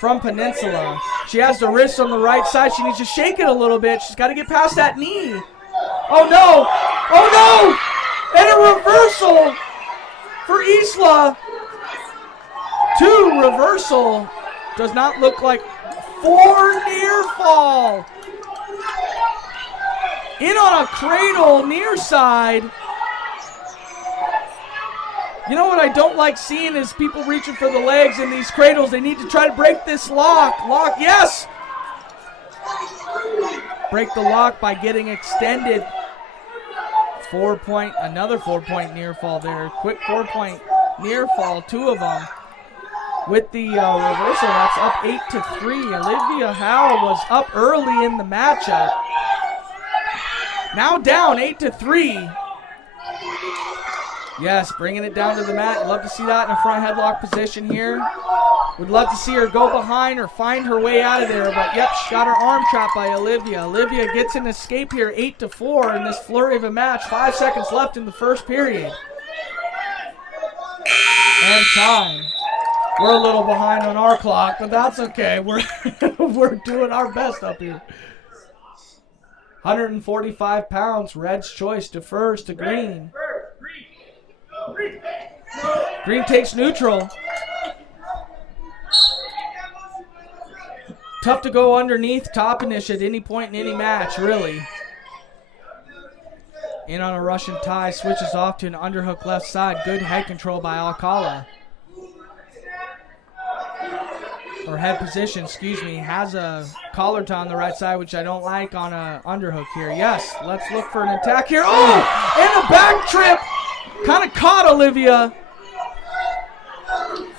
from Peninsula. She has the wrist on the right side. She needs to shake it a little bit. She's got to get past that knee. Oh, no. Oh, no. And a reversal for Isla. 2 reversal. Does not look like 4 near fall. In on a cradle near side. You know what I don't like seeing is people reaching for the legs in these cradles. They need to try to break this lock. Lock, yes! Break the lock by getting extended. 4-point, another 4-point near fall there. Quick 4-point near fall, 2 of them. With the reversal, that's up 8-3. Olivia Howell was up early in the matchup. Now down 8-3. Yes, bringing it down to the mat. Love to see that in a front headlock position here. Would love to see her go behind or find her way out of there. But, yep, she got her arm trapped by Olivia. Olivia gets an escape here, 8-4 in this flurry of a match. 5 seconds left in the first period. And time. We're a little behind on our clock, but that's okay. We're doing our best up here. 145 pounds. Red's choice defers to Green. Green takes neutral. Tough to go underneath Toppenish at any point in any match, really. In on a Russian tie, switches off to an underhook left side. Good head control by Alcala. Or head position, excuse me. Has a collar tie on the right side, which I don't like on a underhook here. Yes, let's look for an attack here. Oh, and a back trip. Kind of caught Olivia.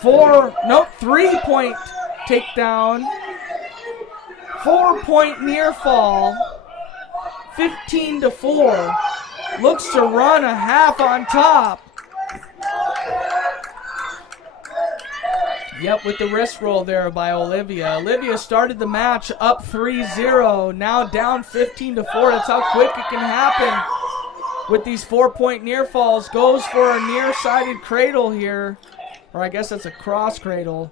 3-point takedown. 4-point near fall. 15-4. Looks to run a half on top. Yep, with the wrist roll there by Olivia. Olivia started the match up 3-0. Now down 15-4. That's how quick it can happen. With these 4-point near falls, goes for a near-sided cradle here. Or I guess that's a cross cradle.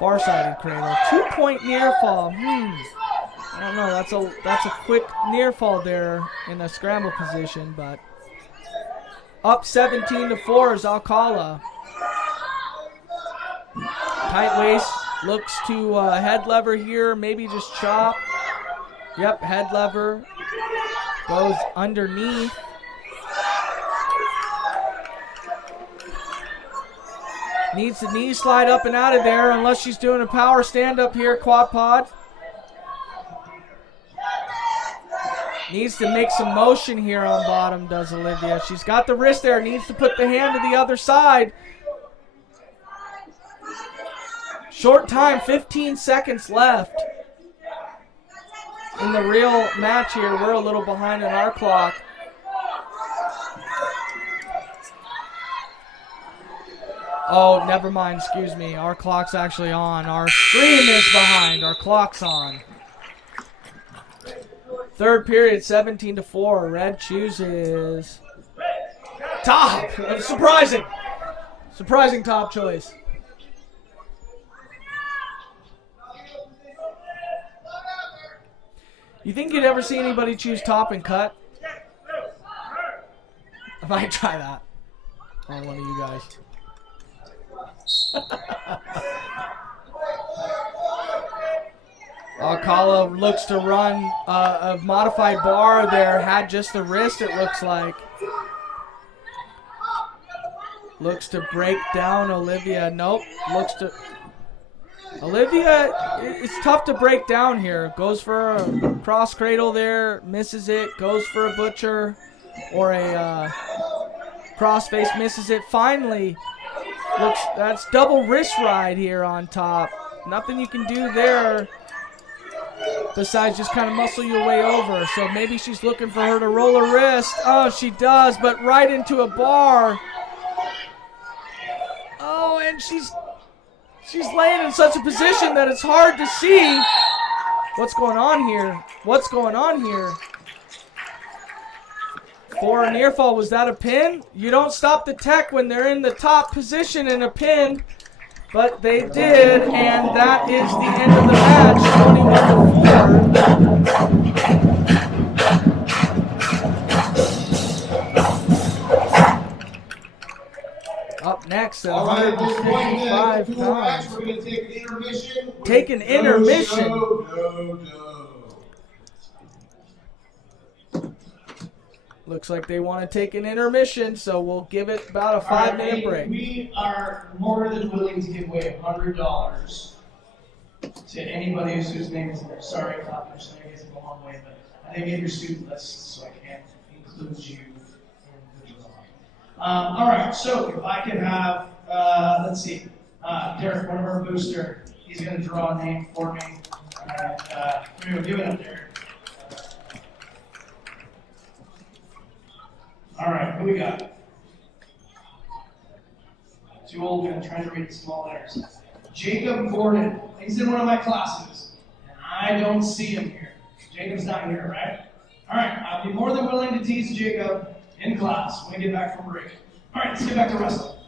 Far-sided cradle. 2-point near fall. I don't know. That's a quick near fall there in a scramble position, but up 17-4 is Alcala. Tight waist. Looks to head lever here. Maybe just chop. Yep, head lever. Goes underneath. Needs the knee slide up and out of there unless she's doing a power stand up here, quad pod. Needs to make some motion here on bottom, does Olivia. She's got the wrist there. Needs to put the hand to the other side. Short time, 15 seconds left. In the real match here, we're a little behind on our clock. Oh, never mind, excuse me. Our clock's actually on. Our screen is behind. Our clock's on. Third period, 17-4. Red chooses top. Surprising. Surprising top choice. You think you'd ever see anybody choose top and cut? I might try that on one of you guys. Alcala looks to run a modified bar there. Had just the wrist, it looks like. Looks to break down Olivia. Nope. Looks to... Olivia, it's tough to break down here. Goes for a cross cradle there. Misses it. Goes for a butcher. Or a cross face. Misses it. Finally... Looks, that's double wrist ride here on top. Nothing you can do there besides just kind of muscle your way over. So maybe she's looking for her to roll her wrist. Oh, she does, but right into a bar. Oh, and she's laying in such a position that it's hard to see what's going on here. What's going on here? For a near fall, was that a pin? You don't stop the tech when they're in the top position in a pin. But they did, and that is the end of the match, 21-4. Up next at 155 pounds. We're going to take an intermission. Take an intermission. No. Looks like they want to take an intermission, so we'll give it about a 5-minute break. We are more than willing to give away $100 to anybody whose name is in there. Sorry, Toppenish, I guess it's a long way, but I didn't get your student list, so I can't include you in the draw. All right, so if I can have, let's see, Derek, one of our booster, he's going to draw a name for me. And give it up, Derek. All right, who we got? Too old, I'm trying to read the small letters. Jacob Gordon. He's in one of my classes, and I don't see him here. Jacob's not here, right? All right, I'll be more than willing to tease Jacob in class when we get back from break. All right, let's get back to wrestling.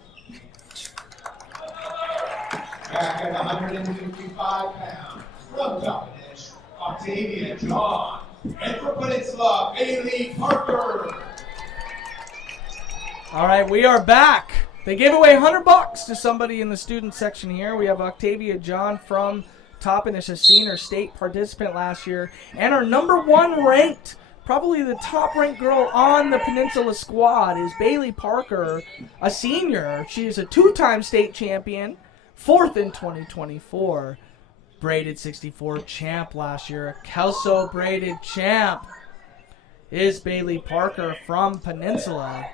Back at 155 pounds, from Toppenish, Octavia John, and from Peninsula, Bailey Parker. All right, we are back. They gave away $100 to somebody in the student section here. We have Octavia John from Toppenish, a senior state participant last year, and our #1 ranked, probably the top-ranked girl on the Peninsula squad is Bailey Parker, a senior. She is a 2-time state champion, 4th in 2024, braided 64 champ last year, a Kelso braided champ is Bailey Parker from Peninsula.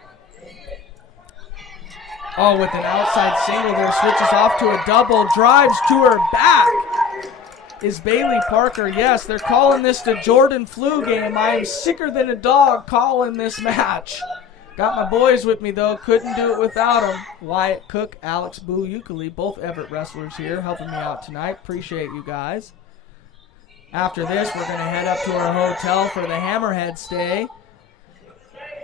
Oh, with an outside single there, switches off to a double, drives to her back. Is Bailey Parker. Yes, they're calling this the Jordan flu game. I am sicker than a dog calling this match. Got my boys with me, though. Couldn't do it without them. Wyatt Cook, Alex Boo Euclid, both Everett wrestlers here helping me out tonight. Appreciate you guys. After this, we're going to head up to our hotel for the Hammerhead stay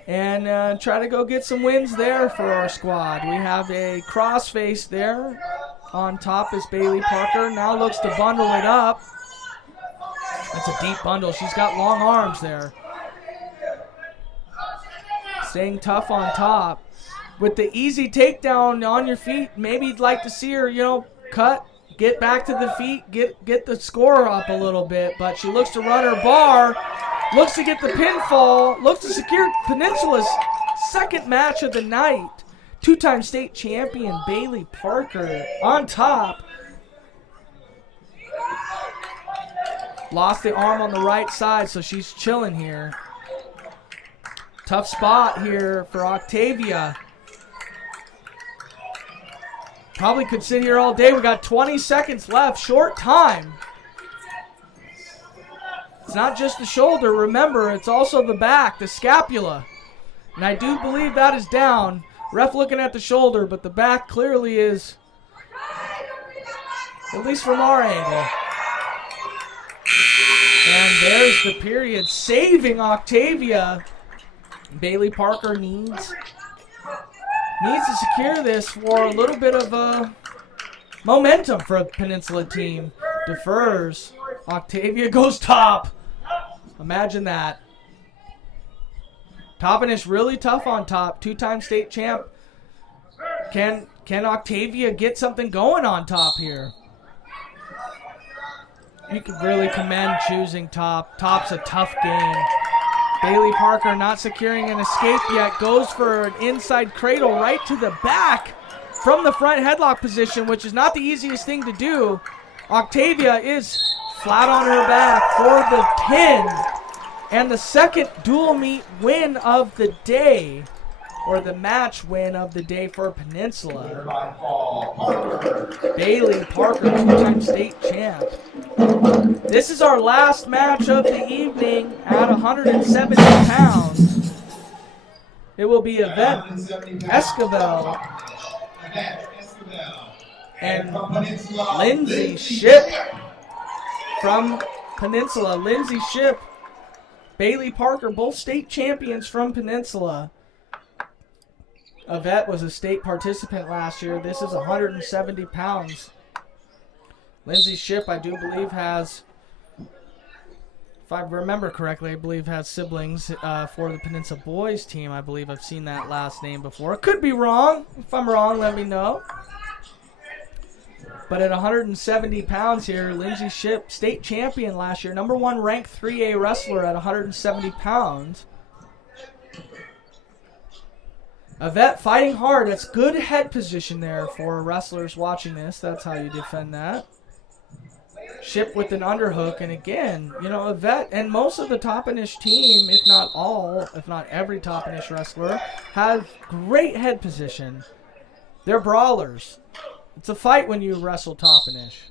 and try to go get some wins there for our squad. We have a crossface there. On top is Bailey Parker. Now looks to bundle it up. That's a deep bundle. She's got long arms there. Staying tough on top. With the easy takedown on your feet, maybe you'd like to see her, cut, get back to the feet, get the score up a little bit. But she looks to run her bar. Looks to get the pinfall. Looks to secure Peninsula's second match of the night. 2-time state champion Bailey Parker on top. Lost the arm on the right side, so she's chilling here. Tough spot here for Octavia. Probably could sit here all day. We got 20 seconds left. Short time. It's not just the shoulder. Remember, it's also the back, the scapula. And I do believe that is down. Ref looking at the shoulder, but the back clearly is, at least from our angle. And there's the period, saving Octavia. Bailey Parker needs to secure this for a little bit of momentum for a Peninsula team. Defers. Octavia goes top. Imagine that. Toppenish really tough on top. 2-time state champ. Can Octavia get something going on top here? You could really commend choosing top. Top's a tough game. Bailey Parker not securing an escape yet. Goes for an inside cradle right to the back from the front headlock position, which is not the easiest thing to do. Octavia is flat on her back for the pin. And the second dual meet win of the day, or the match win of the day for Peninsula. Bailey Parker, 2-time state champ. This is our last match of the evening at 170 pounds. It will be Yvette Esquivel and Lindsay Ship from Peninsula. Lindsay Ship, Bailey Parker, both state champions from Peninsula. Yvette was a state participant last year. This is 170 pounds. Lindsay Shipp, I do believe, has, if I remember correctly, I believe has siblings for the Peninsula boys team. I believe I've seen that last name before. Could be wrong. If I'm wrong, let me know. But at 170 pounds here, Lindsay Shipp, state champion last year, number 1 ranked 3A wrestler at 170 pounds. Yvette fighting hard. That's good head position there for wrestlers watching this. That's how you defend that. Shipp with an underhook. And again, you know, Yvette and most of the Toppenish team, if not all, if not every Toppenish wrestler, have great head position. They're brawlers. It's a fight when you wrestle Toppenish.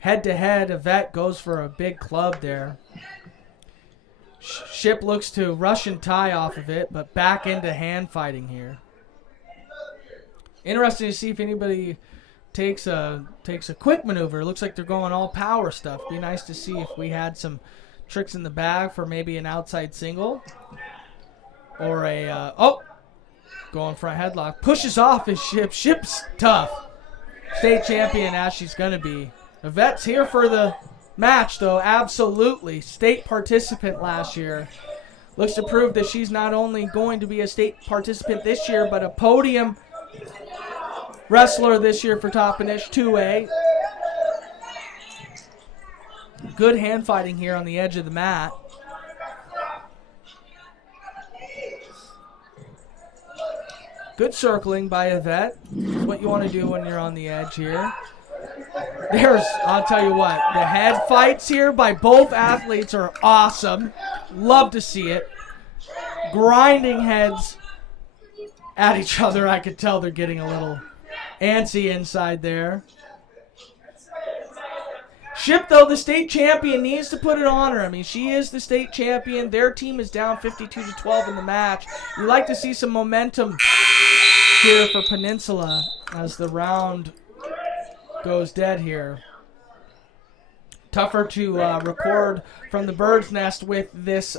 Head to head, Yvette goes for a big club there. Shipp looks to Russian tie off of it, but back into hand fighting here. Interesting to see if anybody takes a quick maneuver. Looks like they're going all power stuff. Be nice to see if we had some tricks in the bag for maybe an outside single. Or a, going front headlock. Pushes off his Shipp. Shipp's tough. State champion as she's going to be. Yvette's here for the match, though, absolutely. State participant last year. Looks to prove that she's not only going to be a state participant this year, but a podium wrestler this year for Toppenish 2A. Good hand fighting here on the edge of the mat. Good circling by Yvette. That's what you want to do when you're on the edge here. I'll tell you what, the head fights here by both athletes are awesome. Love to see it. Grinding heads at each other. I could tell they're getting a little antsy inside there. Shipp, though, the state champion, needs to put it on her. I mean, she is the state champion. Their team is down 52-12 in the match. You like to see some momentum here for Peninsula as the round goes dead here. Tougher to record from the bird's nest with this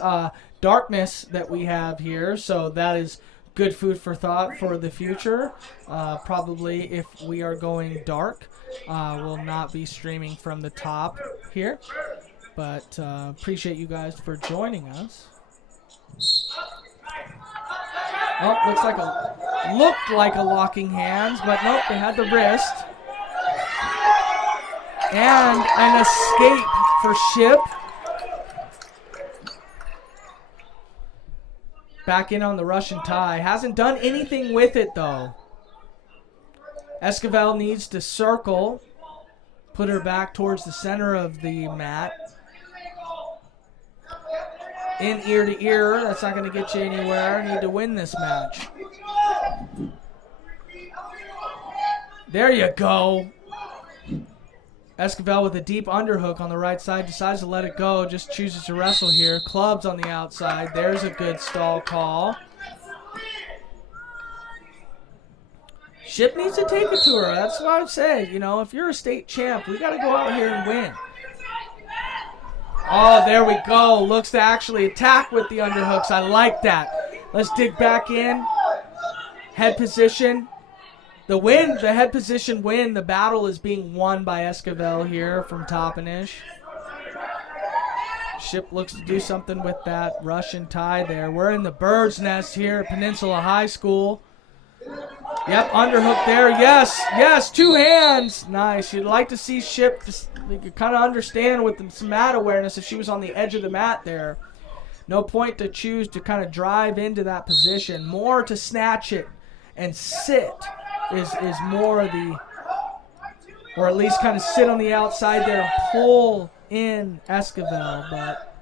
darkness that we have here, so that is good food for thought for the future. Probably if we are going dark, we'll not be streaming from the top here, but appreciate you guys for joining us. Oh, looked like a locking hands, but nope, they had the wrist. And an escape for Shipp. Back in on the Russian tie. Hasn't done anything with it, though. Esquivel needs to circle. Put her back towards the center of the mat. In ear to ear. That's not going to get you anywhere. Need to win this match. There you go. Esquivel with a deep underhook on the right side. Decides to let it go. Just chooses to wrestle here. Clubs on the outside. There's a good stall call. Shipp needs to take it to her. That's what I would say. You know, if you're a state champ, we got to go out here and win. Oh, there we go. Looks to actually attack with the underhooks. I like that. Let's dig back in. Head position. The win, the head position win, the battle is being won by Esquivel here from Toppenish. Shipp looks to do something with that Russian tie there. We're in the bird's nest here at Peninsula High School. Yep, underhook there. Yes, 2 hands. Nice. You'd like to see Shipp, you could kind of understand with some mat awareness if she was on the edge of the mat there. No point to choose to kind of drive into that position. More to snatch it and sit. Is more the, or at least kind of sit on the outside there and pull in Esquivel, but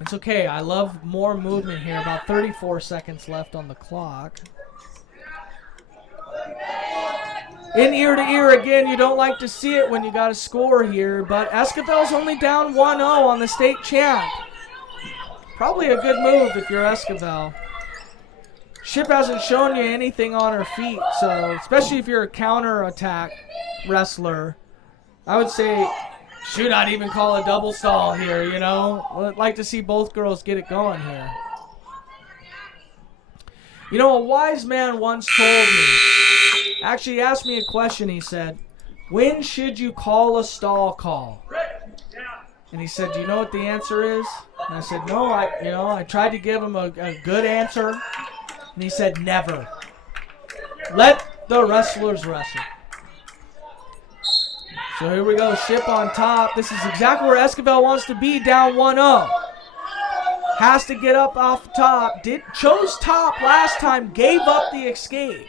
it's okay. I love more movement here. About 34 seconds left on the clock. In ear to ear again. You don't like to see it when you got a score here, but Esquivel's only down 1-0 on the state champ. Probably a good move if you're Esquivel. Shipp hasn't shown you anything on her feet, so especially if you're a counter-attack wrestler, I would say should not even call a double stall here, you know. I'd like to see both girls get it going here. You know, a wise man once told me, actually he asked me a question, he said, when should you call a stall call? And he said, do you know what the answer is? And I said, no, I tried to give him a good answer. And he said, never. Let the wrestlers wrestle. So here we go, Ship on top. This is exactly where Esquivel wants to be, down 1-0. Has to get up off the top. Chose top last time, gave up the escape.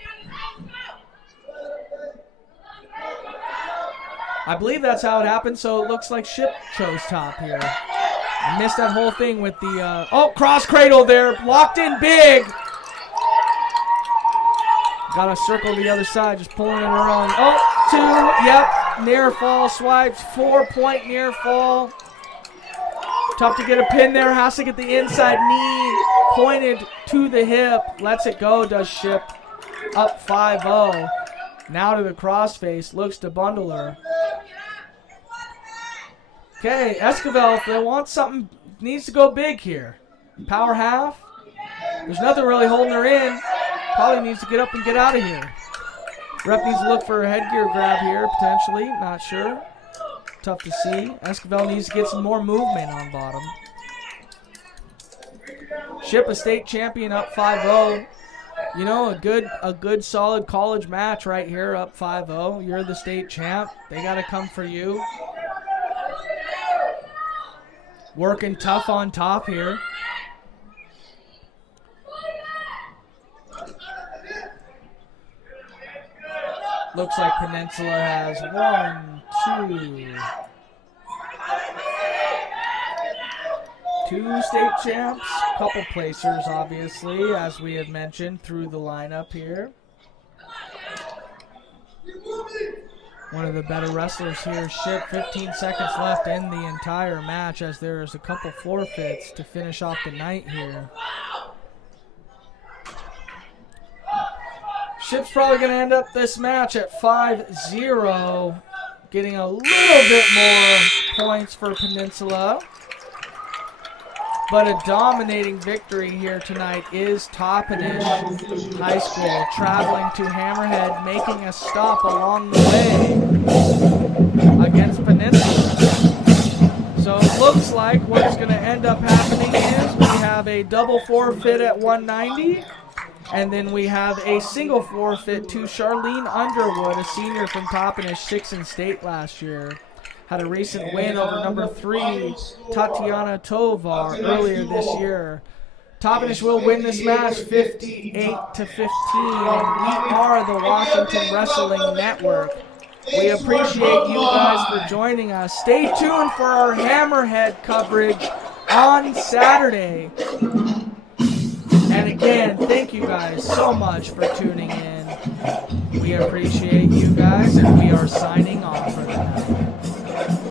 I believe that's how it happened, so it looks like Ship chose top here. I missed that whole thing with the, cross cradle there, locked in big. Got to circle the other side, just pulling it around. Oh, 2, yep, near fall swipes, 4-point near fall. Tough to get a pin there, has to get the inside knee pointed to the hip. Lets it go, does Ship. Up 5-0. Now to the crossface, looks to Bundler. Okay, Esquivel, if they want something, needs to go big here. Power half. There's nothing really holding her in. Probably needs to get up and get out of here. Ref needs to look for a headgear grab here, potentially. Not sure. Tough to see. Esquivel needs to get some more movement on bottom. Ship a state champion up 5-0. You know, a good solid college match right here, up 5-0. You're the state champ. They got to come for you. Working tough on top here. Looks like Peninsula has 2 state champs, couple placers obviously, as we had mentioned through the lineup here. One of the better wrestlers here, Ship. 15 seconds left in the entire match as there's a couple forfeits to finish off the night here. Ship's probably going to end up this match at 5-0, getting a little bit more points for Peninsula. But a dominating victory here tonight is Toppenish High School, traveling to Hammerhead, making a stop along the way against Peninsula. So it looks like what's going to end up happening is we have a double forfeit at 190, and then we have a single forfeit to Charlene Underwood, a senior from Toppenish, 6th in state last year. Had a recent win over number 3, Tatiana Tovar, earlier this year. Toppenish will win this match 58-15, and we are the Washington Wrestling Network. We appreciate you guys for joining us. Stay tuned for our Hammerhead coverage on Saturday. And again, thank you guys so much for tuning in. We appreciate you guys, and we are signing off for the night.